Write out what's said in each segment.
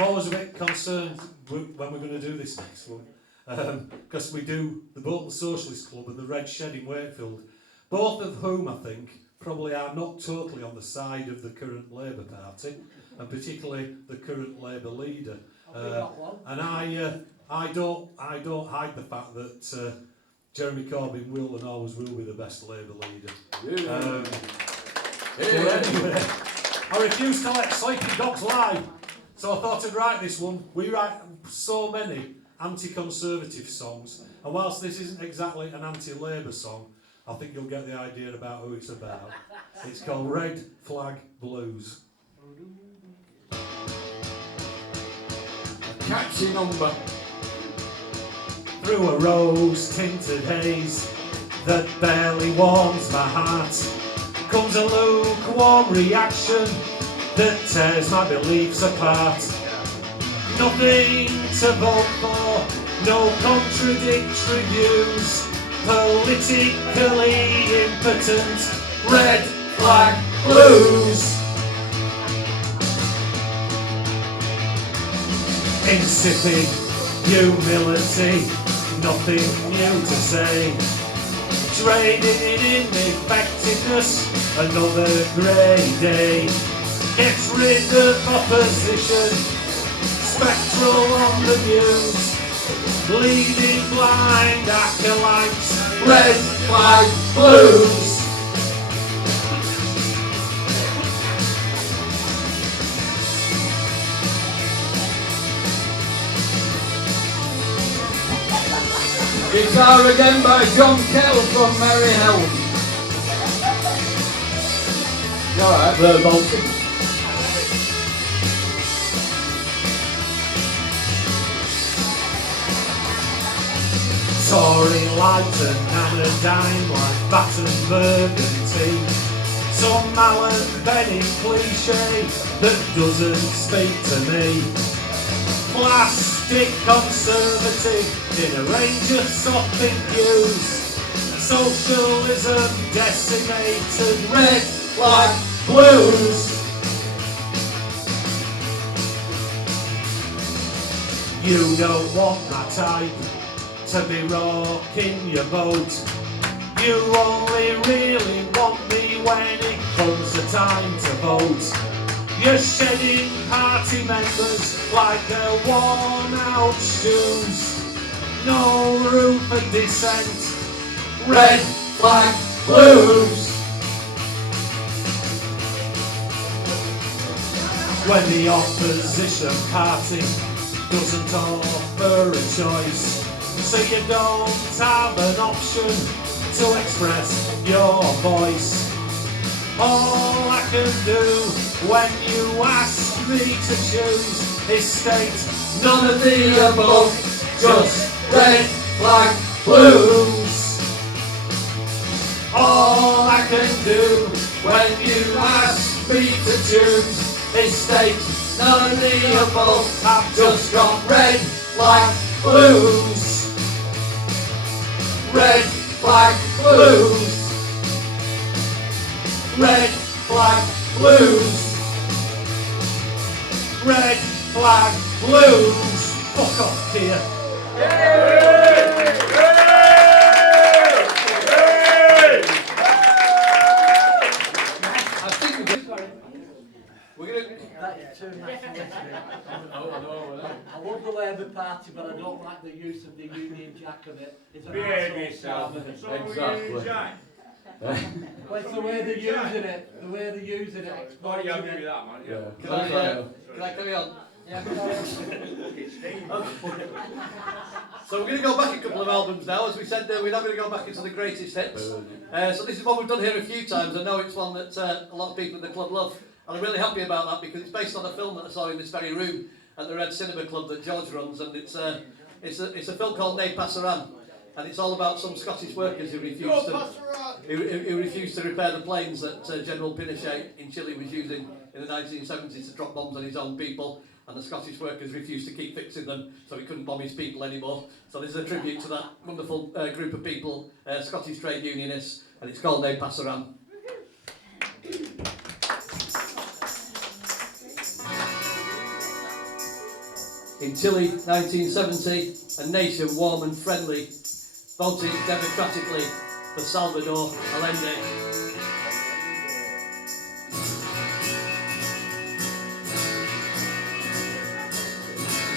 I'm always a bit concerned when we're going to do this next one, because we do the Bolton Socialist Club and the Red Shed in Wakefield, both of whom I think probably are not totally on the side of the current Labour Party, and particularly the current Labour leader. And I don't hide the fact that Jeremy Corbyn will and always will be the best Labour leader. Anyway, I refuse to let sleeping dogs lie. So I thought I'd write this one. We write so many anti-conservative songs, and whilst this isn't exactly an anti-Labour song, I think you'll get the idea about who it's about. It's called Red Flag Blues. Catchy number. Through a rose-tinted haze that barely warms my heart comes a lukewarm reaction that tears my beliefs apart. Nothing to vote for, no contradictory views, politically impotent, red flag blues. Insipid humility, nothing new to say. Trading in ineffectiveness, another grey day. Gets rid of opposition, spectral on the news, bleeding blind acolytes, red flag blues. Guitar again by John Kell from Merry Helm. You alright there, Bolton? Tory light and anodyne like battered burgundy. Some Alan Benning cliche that doesn't speak to me. Plastic conservative in a range of sopping views. Socialism decimated, red flag blues. You don't want my type to be rocking your boat. You only really want me when it comes the time to vote. You're shedding party members like they're worn out shoes. No room for dissent, red flag blues. When the opposition party doesn't offer a choice, so you don't have an option to express your voice. All I can do when you ask me to choose is state none of the above, just red flag blues. All I can do when you ask me to choose is state none of the above, I've just got red flag blues. Red flag blues. Red flag blues. Red flag blues. Fuck off here. I think we're going to... That's too nationalistic. I love the Labour Party, but I don't like the use of the Union Jack of it. It's an Exactly. well, it's the way they're using it. The way they're using it. Exploiting Yeah, I'll give it. you that, man. Yeah. Can I carry on? Yeah, So we're going to go back a couple of albums now. As we said, we're not going to go back into the greatest hits. So this is one we've done here a few times. I know it's one that a lot of people in the club love. And I'm really happy about that because it's based on a film that I saw in this very room at the Red Cinema Club that George runs. And it's a film called Ne Passeran. And it's all about some Scottish workers who refused to repair the planes that General Pinochet in Chile was using in the 1970s to drop bombs on his own people. And the Scottish workers refused to keep fixing them, so he couldn't bomb his people anymore. So this is a tribute to that wonderful group of people, Scottish trade unionists, and it's called Ne Passeran. In Chile, 1970, a nation warm and friendly, voted democratically for Salvador Allende.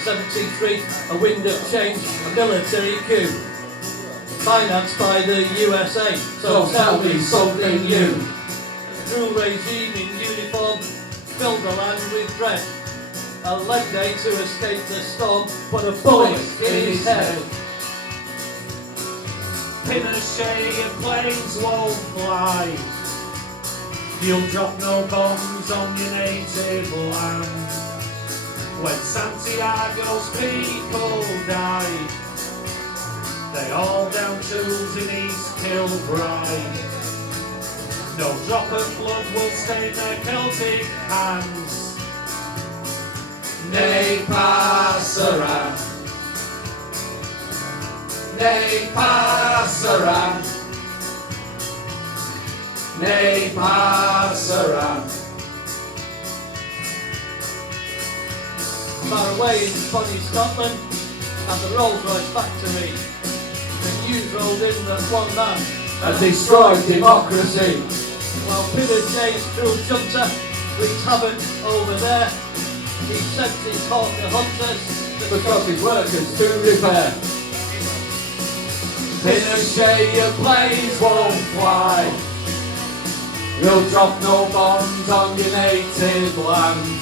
73, a wind of change, a military coup, financed by the USA. So tell me something new. Cruel regime in uniform filled the land with dread. Allende, to escape the storm, put a bullet in his head. Pinochet, your planes won't fly. You'll drop no bombs on your native land. When Santiago's people died, they all down tools in East Kilbride. No drop of blood will stain their Celtic hands. Ne passerà, ne passerà, ne passerà. Far away in sunny Scotland, at the Rolls-Royce factory, the news rolled in that one man Has destroyed democracy. while Pinochet's cruel junta wreaked havoc over there. He sent his hawker hunters The Scottish workers to repair. Pinochet, your planes won't fly. You'll drop no bombs on your native land.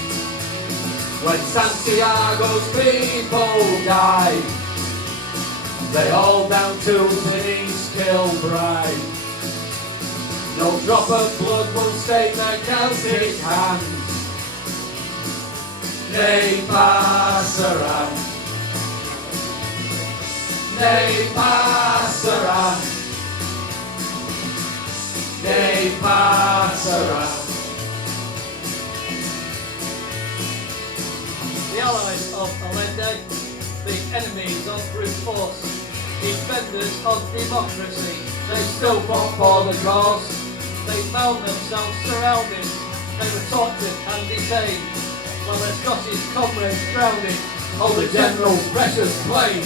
When Santiago's people died, they all down tools in East Kilbride. No drop of blood will stain their Celtic hands. Ne passerà, ne passerà, ne passerà. the allies of Allende, the enemies of brute force, defenders of democracy. They still fought for the cause. They found themselves surrounded. They were tortured and detained, while their Scottish comrades drowned. Oh, the general's precious plane.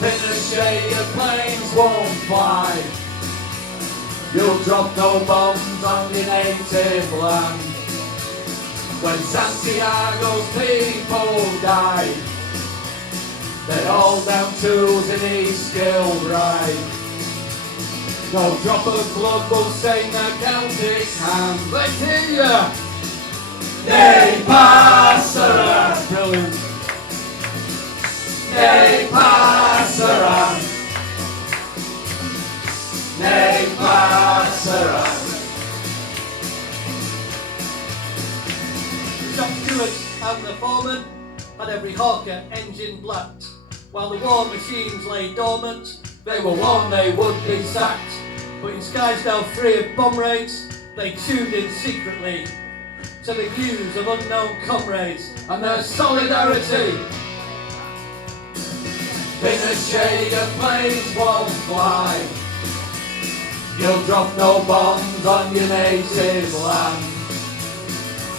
Pinochet, your planes won't fly. You'll drop no bombs on your native land. When Santiago's people died, they all down tools in East Kilbride. No drop of blood will stain their Celtic hands. Let's hear ya! Ne passerà, brilliant. Ne passerà, ne passerà. The shop stewards and the foreman had every hawker engine blacked, while the war machines lay dormant. They were warned they would be sacked. But in skies now free of bomb raids, they tuned in secretly to the news of unknown comrades And their solidarity. Pinochet, your planes won't fly. You'll drop no bombs on your native land.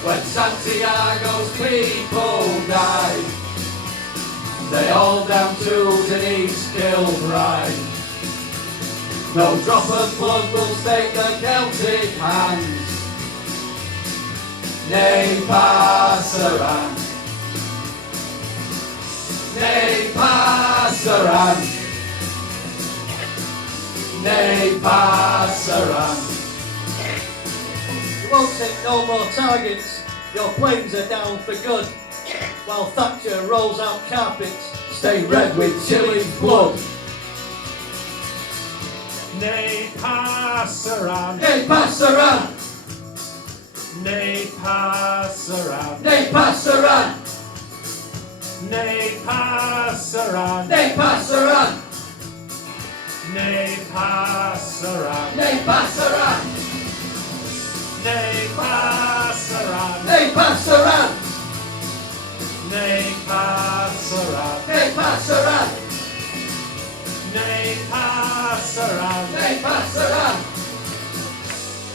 When Santiago's people died, they all down tools in East Kilbride. No drop of blood will stain their Celtic hands. Ne passerà, ne passerà, ne passerà. You won't take no more targets, your planes are down for good, while Thatcher rolls out carpets. Stay red with Chile's blood. Ne passerà, Ne passerà, ne passerà, ne passerà, ne passerà, ne passerà, ne passerà, ne passerà, ne passerà, ne passerà, ne passerà, ne passerà, ne passerà, ne passerà,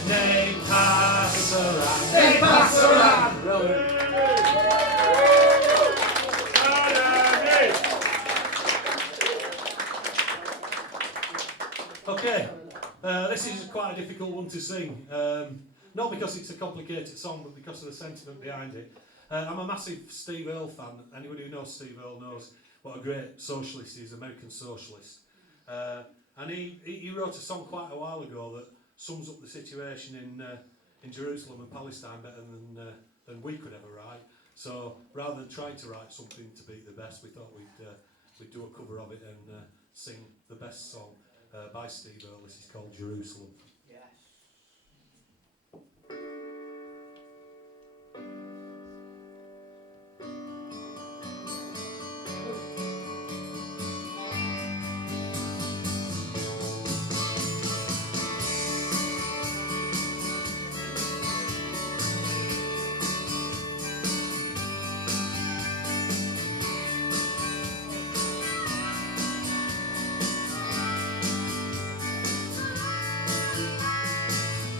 ne passerà, ne passerà. Brilliant. this is quite a difficult one to sing. Not because it's a complicated song, but because of the sentiment behind it. I'm a massive Steve Earle fan. Anybody who knows Steve Earle knows what a great socialist he is, American socialist. And he wrote a song quite a while ago that sums up the situation in Jerusalem and Palestine better than we could ever write. So rather than trying to write something to beat the best, we thought we'd do a cover of it and sing the best song by Steve Earle. This is called Jerusalem. Yes.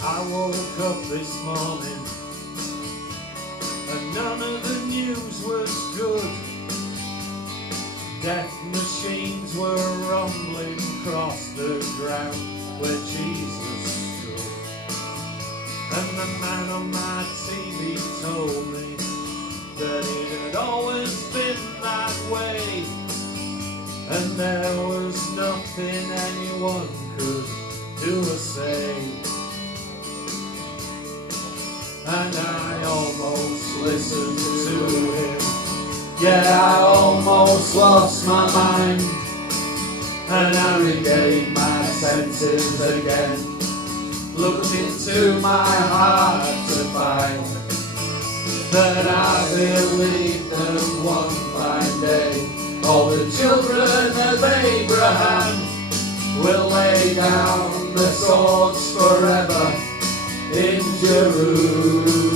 I woke up this morning and none of the news was good. Death machines were rumbling across the ground where Jesus stood. And the man on my TV told me that it had always been that way, and there was nothing anyone could do or say. And I almost listened to him. Yeah, I almost lost my mind, and I regained my senses again. Looked into my heart to find that I believe that one fine day all the children of Abraham will lay down their swords forever in Jerusalem.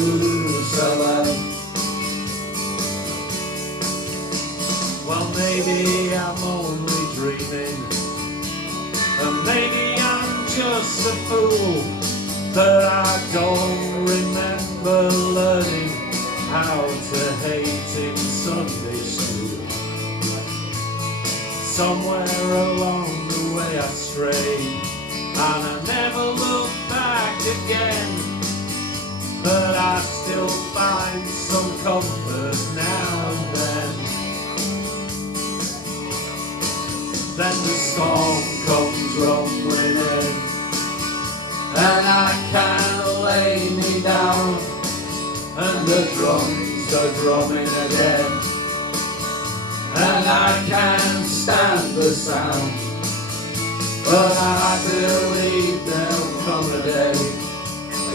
Well, maybe I'm only dreaming, and maybe I'm just a fool, but I don't remember learning how to hate in Sunday school. Somewhere along the way I strayed, and I never looked back again, but I still find some comfort now and then. Then the storm comes rumbling in, and I can't lay me down, and the drums are drumming again, and I can't stand the sound. But I believe there'll come a day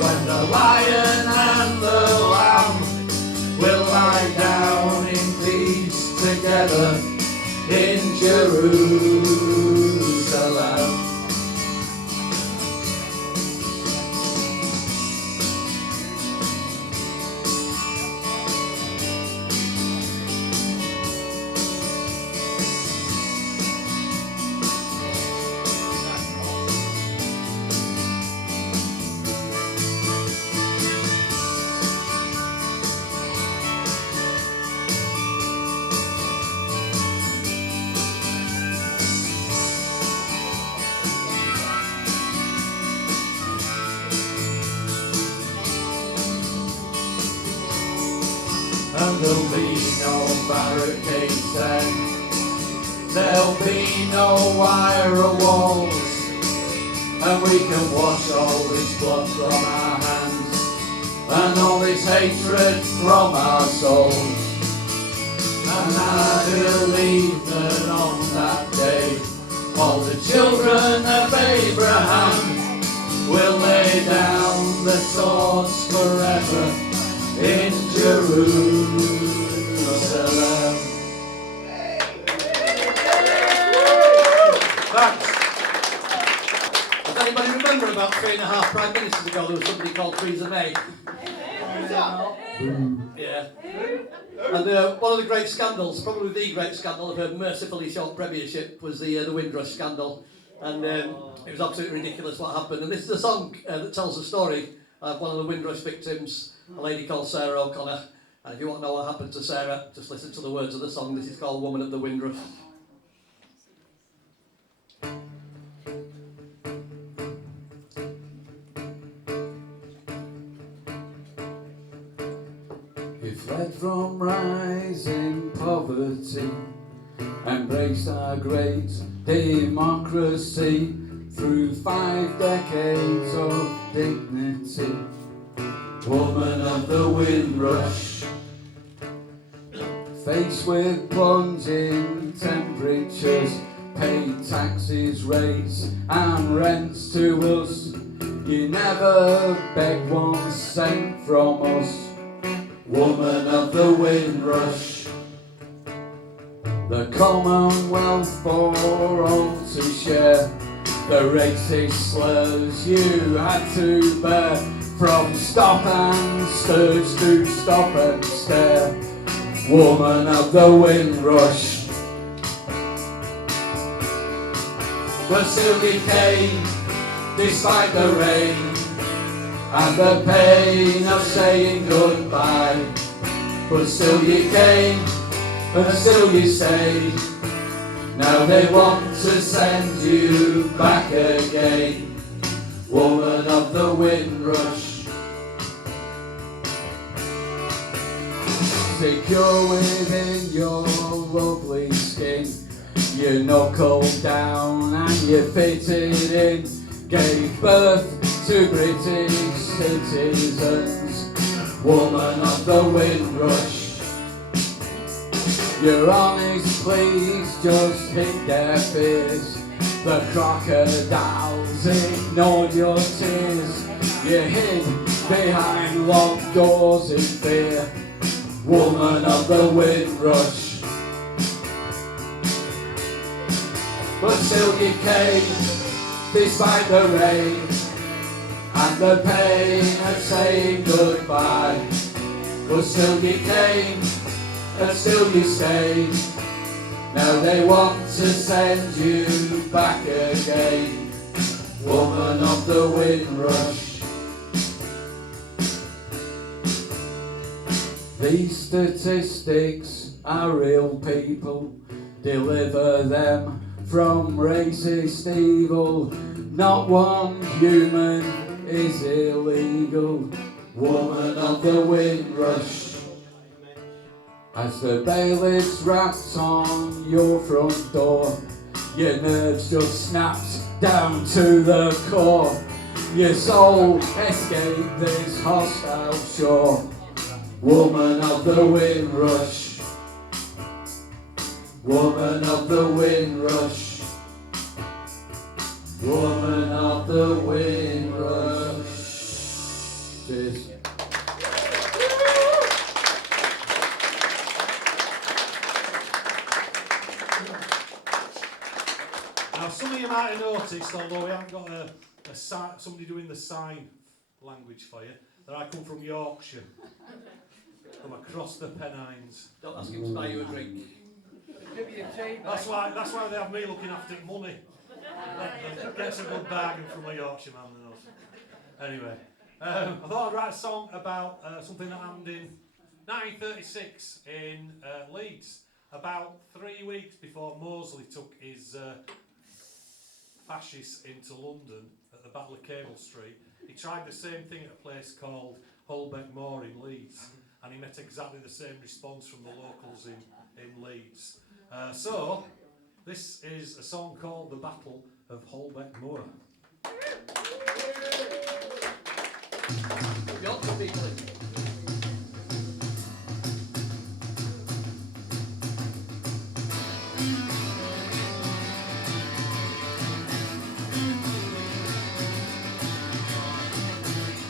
when the lion and the lamb will lie down in peace together in Jerusalem. And there'll be no barricades then, there'll be no wire walls, and we can wash all this blood from our hands and all this hatred from our souls. And I believe that on that day all the children of Abraham will lay down their swords forever in Jerusalem. Thanks. Does anybody remember about 3.5 Prime Ministers ago there was somebody called Theresa May? Yeah. And one of the great scandals, probably the great scandal of her mercifully short premiership, was the Windrush scandal. And it was absolutely ridiculous what happened. And this is a song that tells the story of one of the Windrush victims, a lady called Sarah O'Connor. And if you want to know what happened to Sarah, just listen to the words of the song. This is called Woman of the Windrush. We fled from rising poverty, embraced our great democracy through 5 decades of dignity. Woman of the Windrush, faced with plunging temperatures, paid taxes, rates and rents to us. You never begged 1 cent from us. Woman of the Windrush, the Commonwealth for all to share, the racist slurs you had to bear, from stop and sturge to stop and stare. Woman of the Windrush, but still you came despite the rain and the pain of saying goodbye. But still you came and still you stayed. Now they want to send you back again. Woman of the Windrush, secure within your lovely skin, you knuckled down and you fitted in, gave birth to British citizens. Woman of the Windrush, your honest pleas just hid their fears. The crocodiles ignored your tears. You hid behind locked doors in fear. Woman of the Windrush, but still you came despite the rain and the pain of saying goodbye. But still you came and still you stayed. Now they want to send you back again. Woman of the Windrush, these statistics are real people. Deliver them from racist evil. Not 1 human is illegal. Woman of the Windrush, as the bailiffs rapped on your front door, your nerves just snapped down to the core. Your soul escaped this hostile shore. Woman of the Windrush, woman of the Windrush, woman of the Windrush. Cheers. Now, some of you might have noticed, although we haven't got somebody doing the sign language for you, that I come from Yorkshire, from across the Pennines. Don't ask him to buy you a drink. Give you a tea, That's why they have me looking after money. Gets a good bargain from a Yorkshire man. Anyway, I thought I'd write a song about something that happened in 1936 in Leeds, about 3 weeks before Mosley took his fascists into London at the Battle of Cable Street. He tried the same thing at a place called Holbeck Moor in Leeds, and he met exactly the same response from the locals in Leeds. So, this is a song called The Battle of Holbeck Moor. Yorkshire people.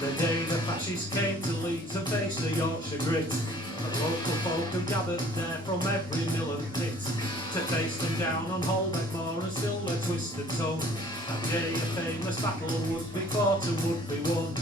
The day the fascists came to Leeds and faced the Yorkshire grit, the local folk had gathered there from every mill and pit to face them down on Holbeck Moor and still their twisted tongue. That day a famous battle would be fought and would be won.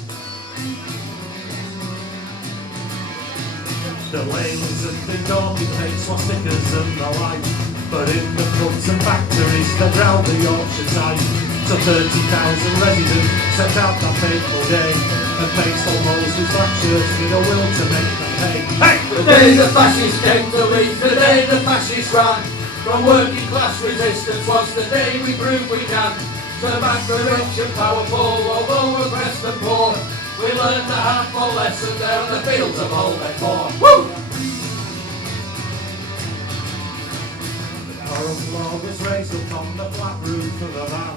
The Leylands had been daunting, paid swastikas and the like, but in the pubs and factories they drowned the Yorkshire tide. So 30,000 residents set out that fateful day and faced almost with black shirts with a will to make them pay. Hey! The day the fascists came to Leeds, the day the fascists ran from working class resistance was the day we proved we can. So back the rich and powerful, although oppressed and poor, We learned a handful lesson there in the fields of Old Bedford. Woo! Our floor was raised up on the flat roof of a van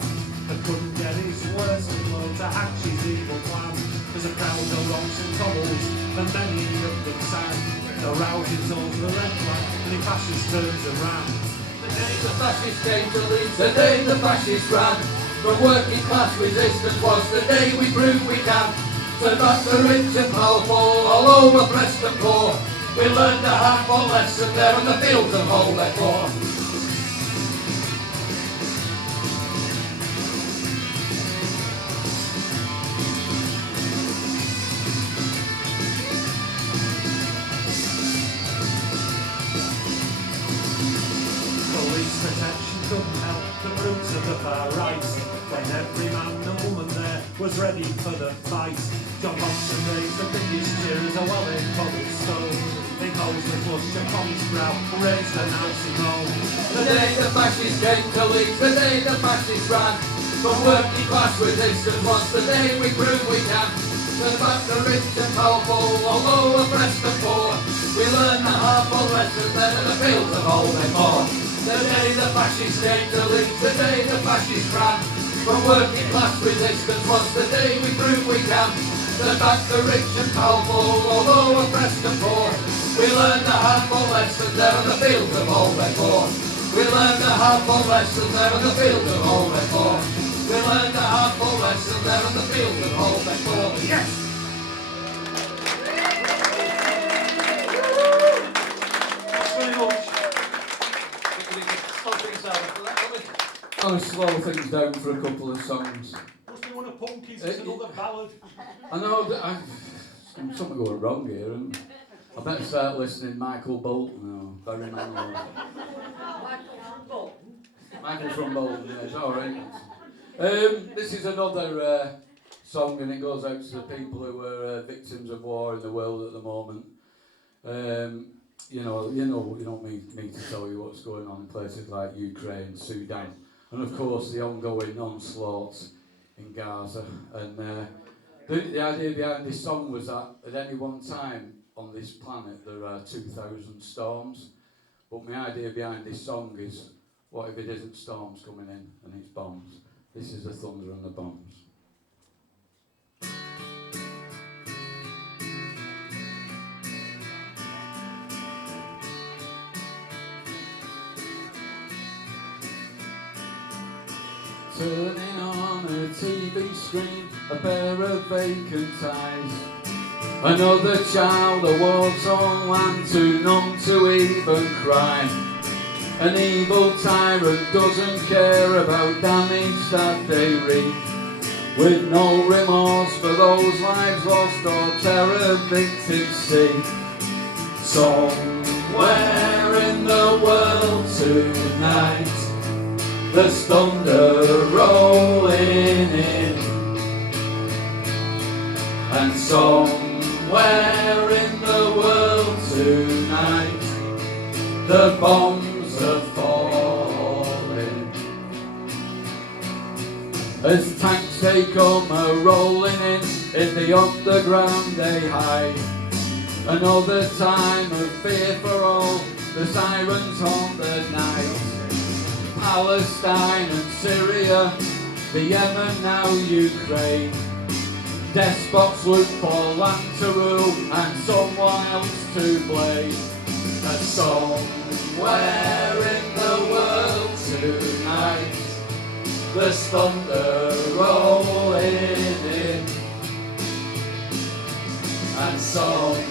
that couldn't get his words to flow to hatch his evil plan. There's a crowd of rocks and cobbles, and many of them sang the rousing tones of the red flag, and the fascist turns around. The day the fascists came to Leeds, the day the fascists ran from working class resistance was the day we proved we can turn back the rich and powerful, all over oppressed and poor. We learned a handful lesson there in the fields of Old Bedford. Police protection couldn't help the brutes of the far right, when every man and woman there was ready for the fight. John Thompson raised the biggest cheer as a well-aimed cobblestone. He Mosley flushed upon his brow, raised a Nazi moan. The day the fascists came to Leeds, the day the fascists ran from working class resistance was the day we proved we can turn back the rich and powerful, although oppressed and poor. We learned a handful lesson there in the fields of Old Bedford. The day the fascists came to Leeds, the day the fascists ran from working class resistance was the day we proved we can turn back the rich and powerful, although oppressed and poor. We learned a handful lesson there in the fields of Old Bedford. We learned a handful lesson there in the fields of Old Bedford. We learned a handful lesson there in the fields of Old Bedford. Yes! Thanks very much. I'm going to slow things down for a couple of songs. Must be one of Punky's, it's another ballad. I know that something going wrong here, and I better start listening Michael Bolton now. Very manual. Michael from Bolton. Michael from Bolton, yes, alright. This is another song, and it goes out to the people who are victims of war in the world at the moment. You don't need me to tell you what's going on in places like Ukraine, Sudan, and of course the ongoing onslaught in Gaza. And the idea behind this song was that at any one time on this planet there are 2,000 storms, but my idea behind this song is, what if it isn't storms coming in and it's bombs? This is the thunder and the bombs. Turning on a TV screen, a pair of vacant eyes. Another child, a war-torn land, too numb to even cry. An evil tyrant doesn't care about damage that they wreak, with no remorse for those lives lost or terror victims see. Somewhere in the world tonight, there's thunder rolling in, and somewhere in the world tonight, the bombs are falling. As tanks they come a-rolling in the underground they hide. Another time of fear for all, the sirens haunt the night. Palestine and Syria, the Yemen, now Ukraine. Despots look for land to rule and someone else to blame. And somewhere in the world tonight, there's thunder rolling in, and somewhere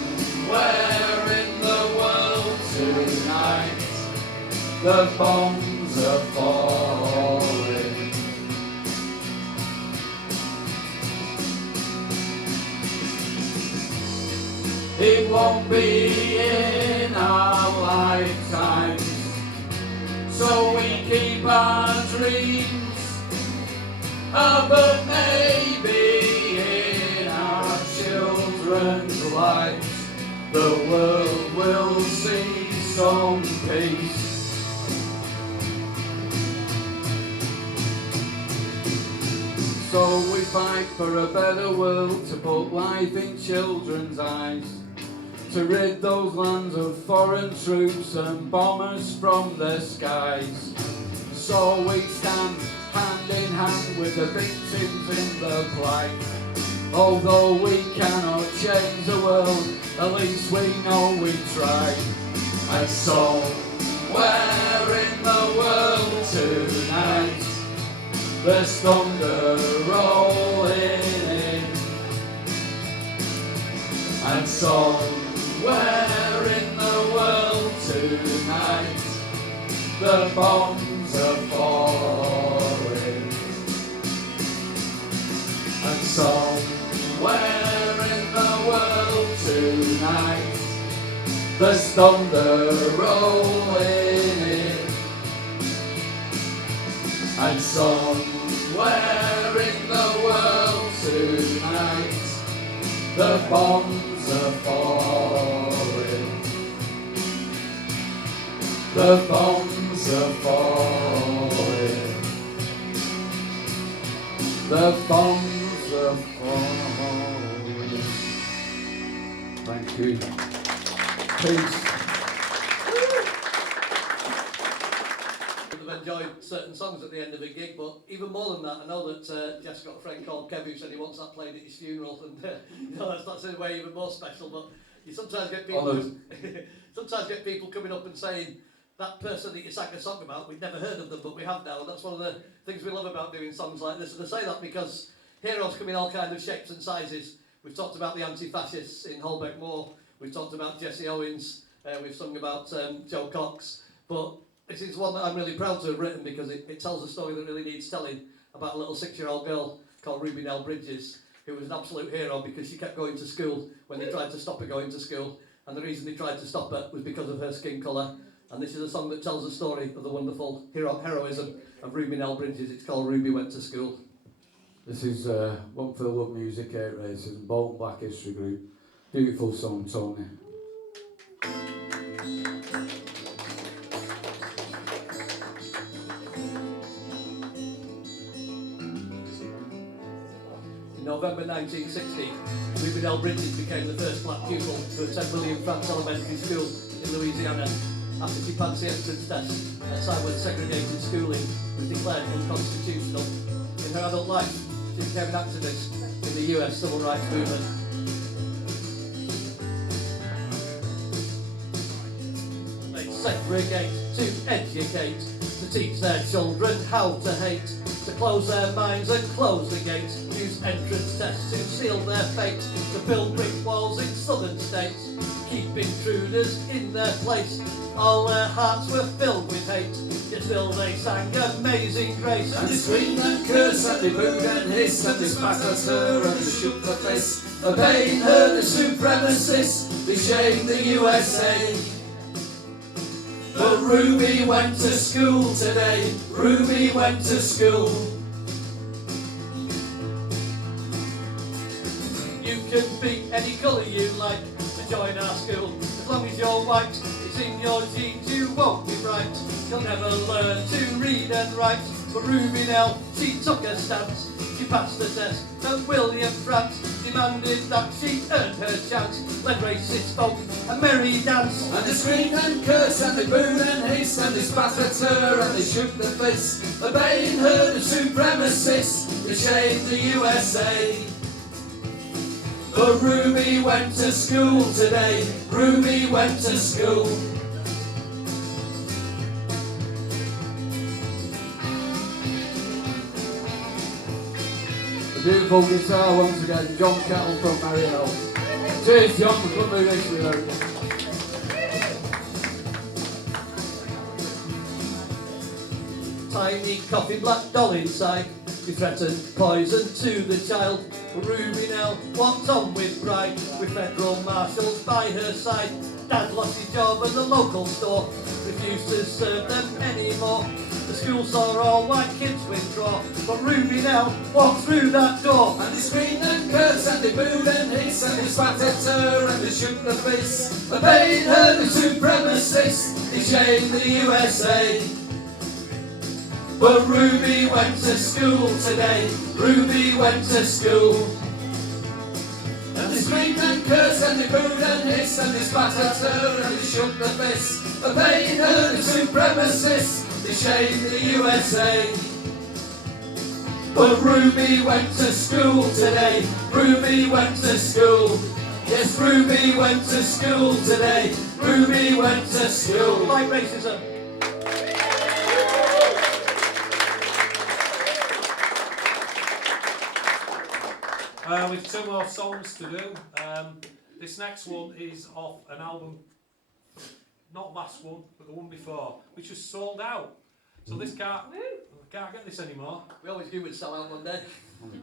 in the world tonight, the bombs are falling. It won't be in our lifetimes, so we keep our dreams, but maybe in our children's lives, the world will see some peace. So we fight for a better world, to put life in children's eyes, to rid those lands of foreign troops and bombers from their skies. So we stand hand in hand with the victims in the plight. Although we cannot change the world, at least we know we tried. And somewhere in the world tonight, there's thunder rolling in. And somewhere in the world tonight, the bombs are falling. And somewhere in the world tonight, there's thunder rolling in. And somewhere in the world tonight, the bombs are falling. The bombs are falling. The bombs are falling. Thank you. Peace. I've enjoyed certain songs at the end of a gig, but even more than that, I know that Jeff's got a friend called Kev who said he wants that played at his funeral, and you know, that's in a way even more special. But you sometimes get people, sometimes get people coming up and saying, that person that you sang a song about, we'd never heard of them, but we have now, and that's one of the things we love about doing songs like this. And I say that because heroes come in all kinds of shapes and sizes. We've talked about the anti-fascists in Holbeck Moor, we've talked about Jesse Owens, we've sung about Joe Cox, but this is one that I'm really proud to have written because it tells a story that really needs telling about a little 6-year-old girl called Ruby Nell Bridges, who was an absolute hero because she kept going to school when they tried to stop her going to school, and the reason they tried to stop her was because of her skin colour. And this is a song that tells the story of the wonderful heroism of Ruby Nell Bridges. It's called Ruby Went to School. This is one for the Love Music 8 Races, Bolton Black History Group. Beautiful song, Tony. In November 1960, Ruby Nell Bridges became the first black pupil to attend William Frantz Elementary School in Louisiana after she passed the entrance test at a time when segregated schooling was declared unconstitutional. In her adult life, she became an activist in the US civil rights movement. They segregate to educate, to teach their children how to hate, to close their minds and close the gates, use entrance tests to seal their fate, to build brick walls in southern states, keep intruders in their place. All their hearts were filled with hate, yet still they sang Amazing Grace. And they screamed and cursed and they booed and hissed and they spat at her and they shook their fists, obeying her, the supremacists. They shamed the USA. But Ruby went to school today. Ruby went to school. You can be any colour you like to join our school, as long as you're white. It's in your genes, you won't be bright. You'll never learn to read and write. But Ruby Nell, she took her stance. She passed the test, and William Frantz demanded that she earned her chance. Led racist folk a merry dance. And they screamed and cursed and they booed and hissed and they spat at her and they shook their fists, obeying her, the supremacists. They shamed the USA. But Ruby went to school today. Ruby went to school. A beautiful guitar once again, John Kettle from Mariel. Cheers, John, for coming next to you. Tiny coffin black doll inside, we threatened poison to the child. Ruby Nell walked on with pride, with federal marshals by her side. Dad lost his job at the local store, refused to serve them anymore. The school saw all white kids withdraw, but Ruby Nell walked through that door. And they screamed and cursed and they booed and hissed and they spat at her and they shook their fists, obeying her, the supremacists. They shamed the USA. But Ruby went to school today. Ruby went to school. And they screamed and cursed and they booed and hissed and they spat at her and they shook the fist. But they her the supremacists. They shamed the USA. But Ruby went to school today. Ruby went to school. Yes, Ruby went to school today. Ruby went to school. Fight racism. With 2 more songs to do. This next one is off an album, not last one, but the one before, which was sold out. So this can't get this anymore. We always knew we'd sell out one day.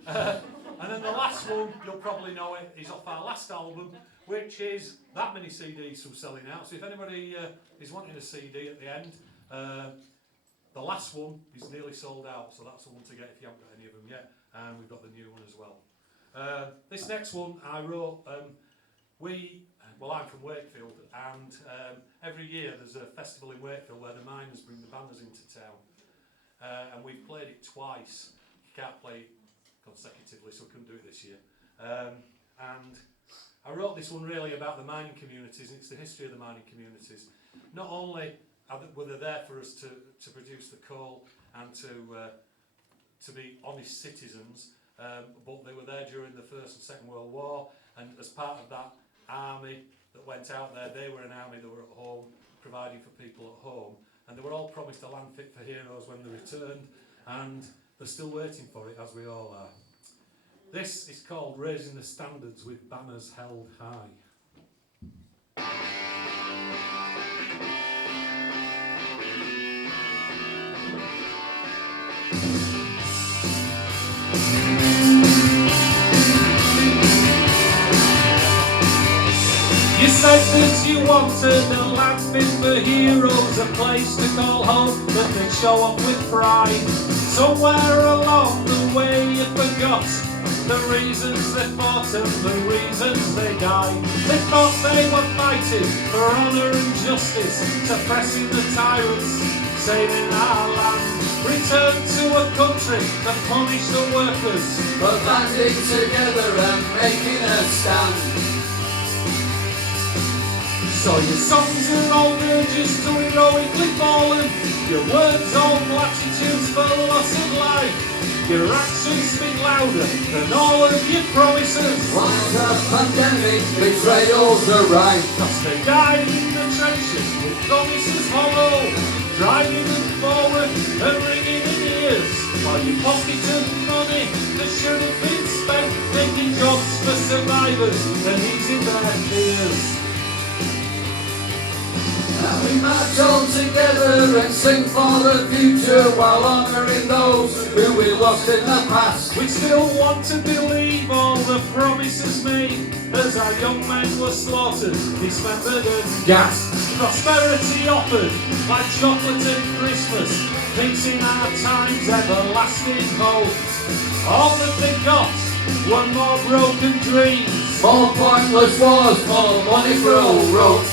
And then the last one, you'll probably know it, is off our last album, which is that many CDs from selling out. So if anybody is wanting a CD at the end, the last one is nearly sold out, so that's the one to get if you haven't got any of them yet. And we've got the new one as well. This next one I wrote, I'm from Wakefield, and every year there's a festival in Wakefield where the miners bring the banners into town. And we've played it twice. You can't play it consecutively, so we couldn't do it this year. And I wrote this one really about the mining communities, and it's the history of the mining communities. Not only were they there for us to produce the coal and to be honest citizens, but they were there during the First and Second World War, and as part of that army that went out there, they were an army that were at home, providing for people at home, and they were all promised a land fit for heroes when they returned, and they're still waiting for it, as we all are. This is called Raising the Standards with Banners Held High. You said that you wanted a land fit for heroes, a place to call home that they'd show off with pride. Somewhere along the way you forgot the reasons they fought and the reasons they died. They thought they were fighting for honour and justice, suppressing the tyrants, saving our land. Return to a country that punished the workers, but banding together and making a stand. So your songs are all urges to heroically fallen, your words all platitudes for the loss of life. Your actions speak louder than all of your promises. Like a pandemic, betrayals are right. Cause they died in the trenches with promises hollow, driving them forward and ringing in ears, while you pocketed money that should have been spent making jobs for survivors and easing their fears. And we march all together and sing for the future while honouring those who we lost in the past. We still want to believe all the promises made as our young men were slaughtered, dismembered and gassed. Prosperity offered like chocolate at Christmas, peace in our times, everlasting hope. All that they got were more broken dreams, more pointless wars, more money for all rope.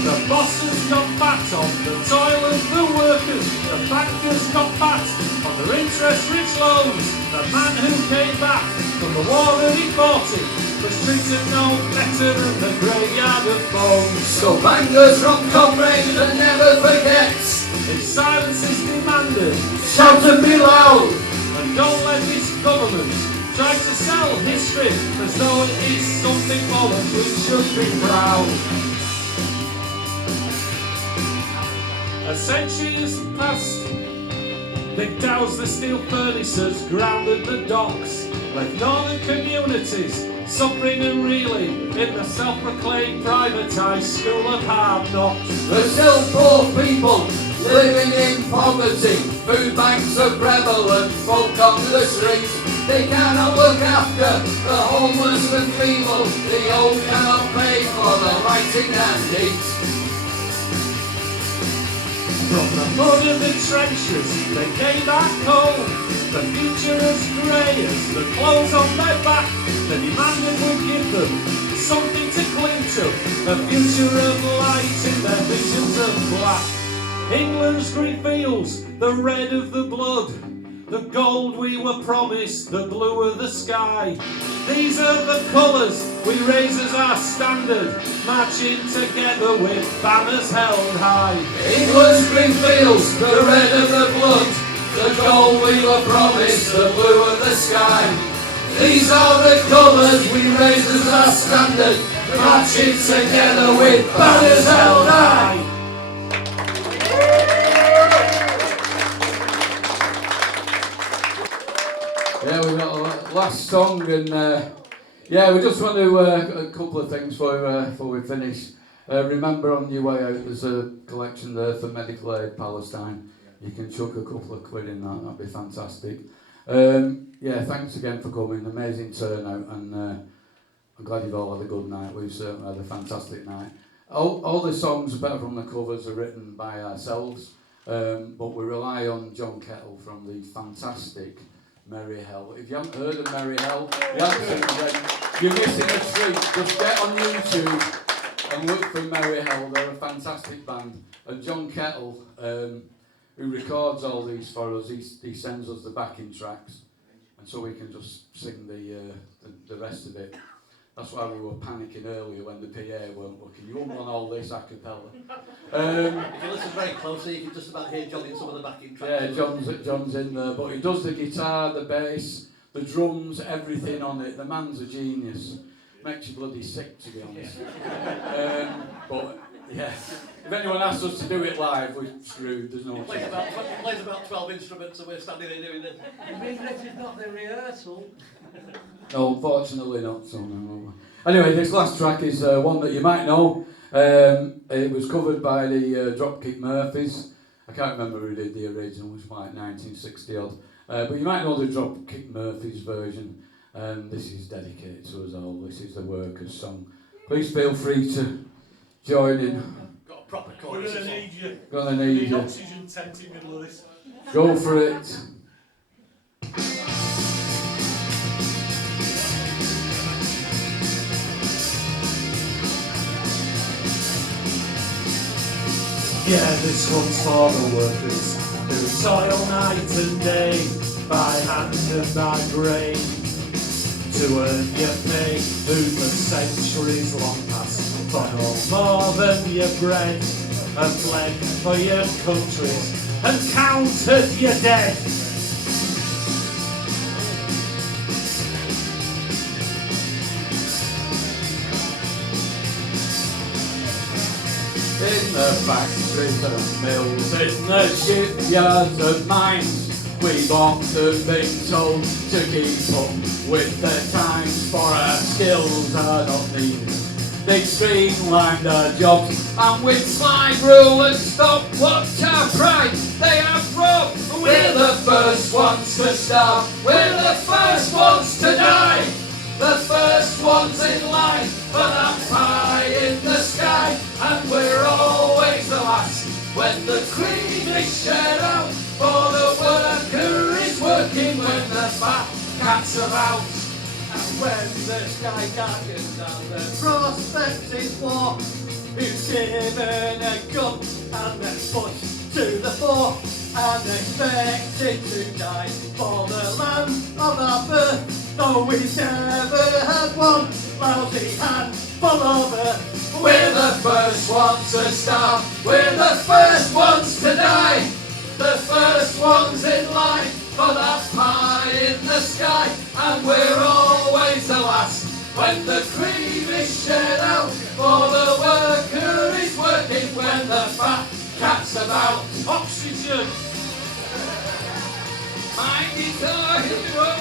The bosses got fat on the toil of the workers, the bankers got fat on their interest-rich loans. The man who came back from the war that he fought in was treated no better than the graveyard of bones. So bangers from comrades that never forgets. If silence is demanded, shout and be loud. And don't let this government try to sell history as though it is something for which we should be proud. A century has passed, they doused the steel furnaces, grounded the docks, left northern communities suffering and reeling in the self-proclaimed privatised school of hard knocks. There's still poor people living in poverty, food banks are prevalent, folk on the streets. They cannot look after the homeless and feeble, the old cannot pay for the lighting and heat. From the mud of the trenches they came back home, the future as grey as the clothes on their back. They demanded we give them something to cling to, a future of light in their visions of black. England's green fields, the red of the blood, the gold we were promised, the blue of the sky. These are the colours we raise as our standard, marching together with banners held high. England's green fields, the red of the blood, the gold we were promised, the blue of the sky. These are the colours we raise as our standard, marching together with banners held high. Yeah, we've got a last song, and yeah, we just want to a couple of things before we finish. Remember, on your way out, there's a collection there for Medical Aid Palestine. You can chuck a couple of quid in that'd be fantastic. Yeah, thanks again for coming, amazing turnout, and I'm glad you've all had a good night. We've certainly had a fantastic night. All the songs, apart from the covers, are written by ourselves, but we rely on John Kettle from the fantastic Merry Hell. If you haven't heard of Merry Hell, you haven't seen them, you're missing a treat. Just get on YouTube and look for Merry Hell. They're a fantastic band. And John Kettle, who records all these for us, he sends us the backing tracks, and so we can just sing the rest of it. That's why we were panicking earlier when the PA weren't looking. You won't want all this a cappella. If you listen very closely, you can just about hear John in some of the backing tracks. Yeah, John's in there, but he does the guitar, the bass, the drums, everything on it. The man's a genius. Makes you bloody sick, to be honest. But yeah, if anyone asks us to do it live, we're screwed. There's no He plays about 12 instruments, and we're standing there doing it. You mean this is not the rehearsal? No, unfortunately not. So no. Anyway, this last track is one that you might know. It was covered by the Dropkick Murphys. I can't remember who did the original. It was like 1960 odd. But you might know the Dropkick Murphys version. This is dedicated to us all. This is the workers' song. Please feel free to join in. Got a proper We're chorus. going to need you. Gonna need you. Oxygen tent in the middle of this. Go for it. Yeah, this one's for the workers who toil night and day, by hand and by brain, to earn your pay, who for centuries long past, for no more than your bread, and bled for your countries, and counted your dead. In the factories and mills, in the shipyards and mines, we've often been told to keep up with the times, for our skills are not needed. They streamlined our jobs, and with slide rule and stopwatch our pride they have robbed. We're the first ones to starve, we're the first ones to die, the first ones in line for that pie in the sky, and we're always the last when the cream is shared out, for the worker is working when the fat cat's about. And when the sky darkens and the prospect is war, who's given a gun and then pushed to the fore, and expected to die for the land of our birth, though we've never had one lousy handful of earth. We're the first ones to starve, we're the first ones to die, the first ones in line for that pie in the sky, and we're always the last when the cream is shared out, for the worker is working when the fat cat's about. Oxygen! My guitar hero!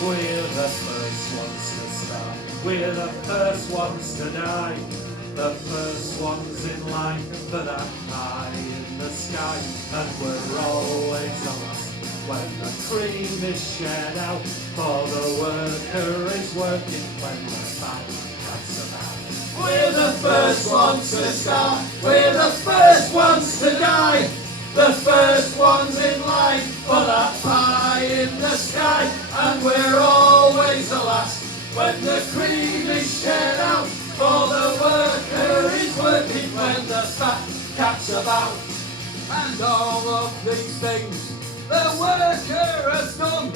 We're the first ones to start, we're the first ones to die, the first ones in line for that pie in the sky, and we're always the last when the cream is shared out, for the worker is working when the fat cat's about. We're the first ones to start, we're the first ones to die, The first one's in line for that pie in the sky, and we're always the last when the cream is shared out. For the worker is working when the fat cat's about. And all of these things the worker has done,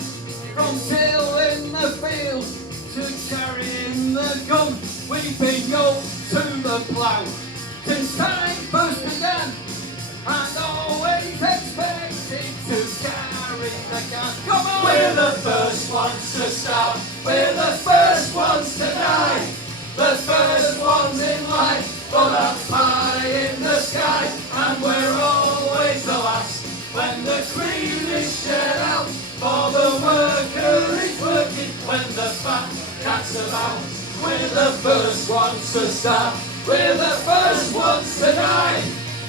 from tilling the field to carrying the gun. We've been yoked to the plough since time first began, and always expected to carry the gun. Come on! We're the first ones to start, we're the first ones to die, the first ones in line for that pie in the sky, and we're always the last when the cream is shared out. For the worker is working when the fat cat's about. We're the first ones to start, we're the first ones to die,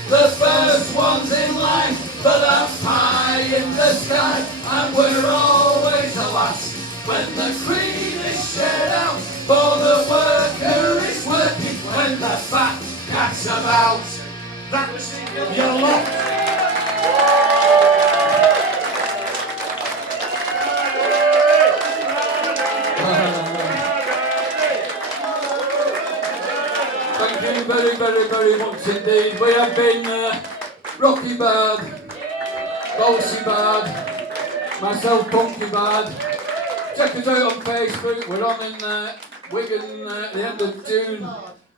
the first ones in line for that pie in the sky, and we're always the last when the cream is shared out. For the worker is working when the fat cat's about. That's your lot. Thank you very, very, very much indeed. We have been Rocky Bard, Bolsey Bard, myself Punky Bard. Check us out on Facebook. We're on in Wigan at the end of June,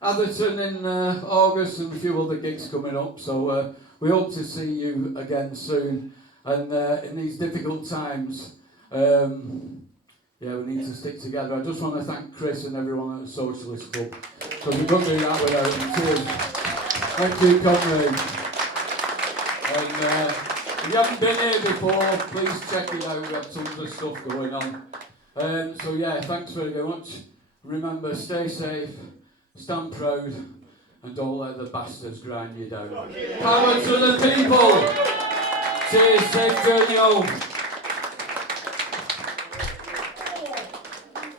Atherton in August, and a few other gigs coming up. So we hope to see you again soon. And in these difficult times, yeah, we need to stick together. I just want to thank Chris and everyone at the Socialist Club, because we couldn't do that without them. Cheers. Thank you, comrades. And if you haven't been here before, please check it out. We have tons of stuff going on. So yeah, thanks very much. Remember, stay safe, stand proud, and don't let the bastards grind you down. Power to the people! Cheers, safe journey home.